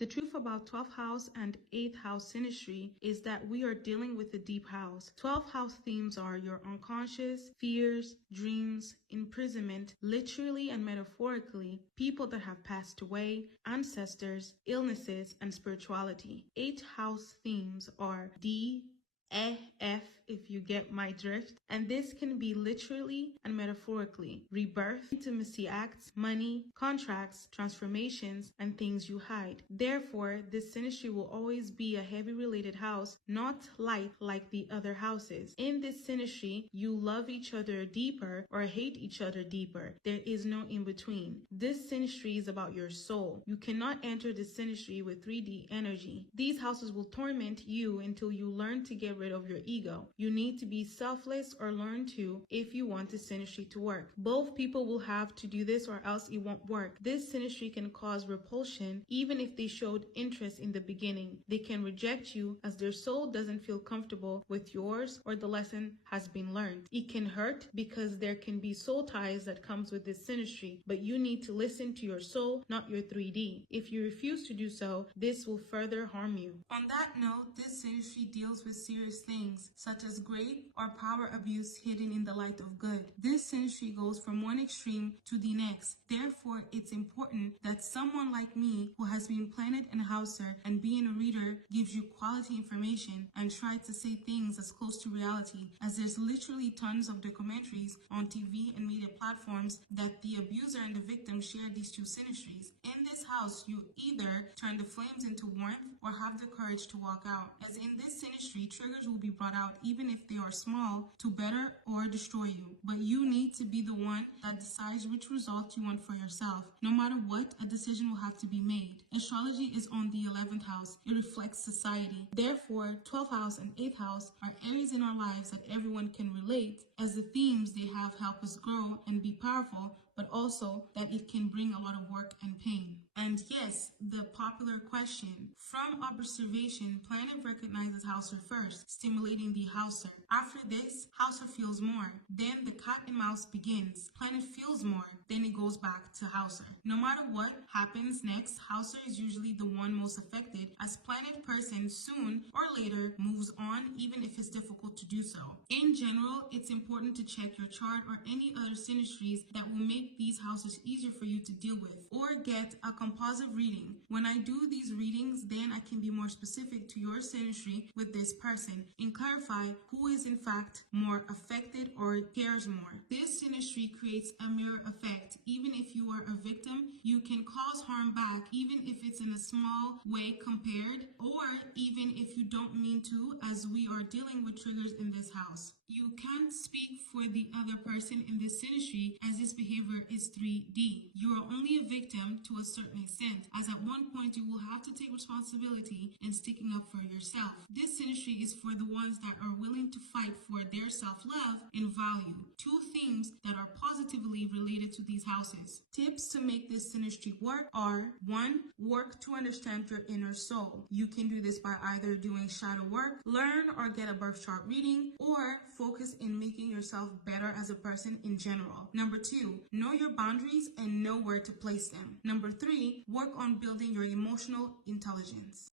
The truth about 12th house and 8th house synastry is that we are dealing with a deep house. 12th house themes are your unconscious, fears, dreams, imprisonment, literally and metaphorically, people that have passed away, ancestors, illnesses, and spirituality. 8th house themes are D, F, if you get my drift. And this can be literally and metaphorically. Rebirth, intimacy acts, money, contracts, transformations, and things you hide. Therefore, this synastry will always be a heavy related house, not light like the other houses. In this synastry, you love each other deeper or hate each other deeper. There is no in between. This synastry is about your soul. You cannot enter this synastry with 3D energy. These houses will torment you until you learn to get rid of your ego. You need to be selfless or learn to if you want this synastry to work. Both people will have to do this or else it won't work. This synastry can cause repulsion even if they showed interest in the beginning. They can reject you as their soul doesn't feel comfortable with yours or the lesson has been learned. It can hurt because there can be soul ties that comes with this synastry, but you need to listen to your soul, not your 3D. If you refuse to do so, this will further harm you. On that note, this synastry deals with serious things such as great or power abuse hidden in the light of good. This synastry goes from one extreme to the next. Therefore, it's important that someone like me who has been planet and houser and being a reader gives you quality information and try to say things as close to reality, as there's literally tons of documentaries on TV and media platforms that the abuser and the victim share these two synastries. In this house, you either turn the flames into warmth or have the courage to walk out. As in this synastry, triggers will be brought out even if they are small to better or destroy you. But you need to be the one that decides which result you want for yourself. No matter what, a decision will have to be made. Astrology is on the 11th house. It reflects society. Therefore, 12th house and 8th house are areas in our lives that everyone can relate, as the themes they have help us grow and be powerful, but also that it can bring a lot of work and pain. And yes, the popular question. From observation, planet recognizes Hauser first, stimulating the Hauser. After this, Hauser feels more. Then the cat and mouse begins. Planet feels more. Then it goes back to Hauser. No matter what happens next, Hauser is usually the one most affected, as planet person soon or later moves on, even if it's difficult to do so. In general, it's important to check your chart or any other synastries that will make these houses easier for you to deal with, or get a composite reading. When I do these readings, then I can be more specific to your synastry with this person and clarify who is in fact more affected or cares more. This synastry creates a mirror effect. Even if you are a victim, you can cause harm back, even if it's in a small way compared, or even if you don't mean to, as we are dealing with triggers in this house. You can't speak for the other person in this synastry, as this behavior is 3D. You are only a victim to a certain extent, as at one point you will have to take responsibility in sticking up for yourself. This synastry is for the ones that are willing to fight for their self-love and value. Two themes that are positively related to these houses. Tips to make this synastry work are: 1. Work to understand your inner soul. You can do this by either doing shadow work, learn or get a birth chart reading, or focus in making yourself better as a person in general. Number 2, know your boundaries and know where to place them. Number 3, work on building your emotional intelligence.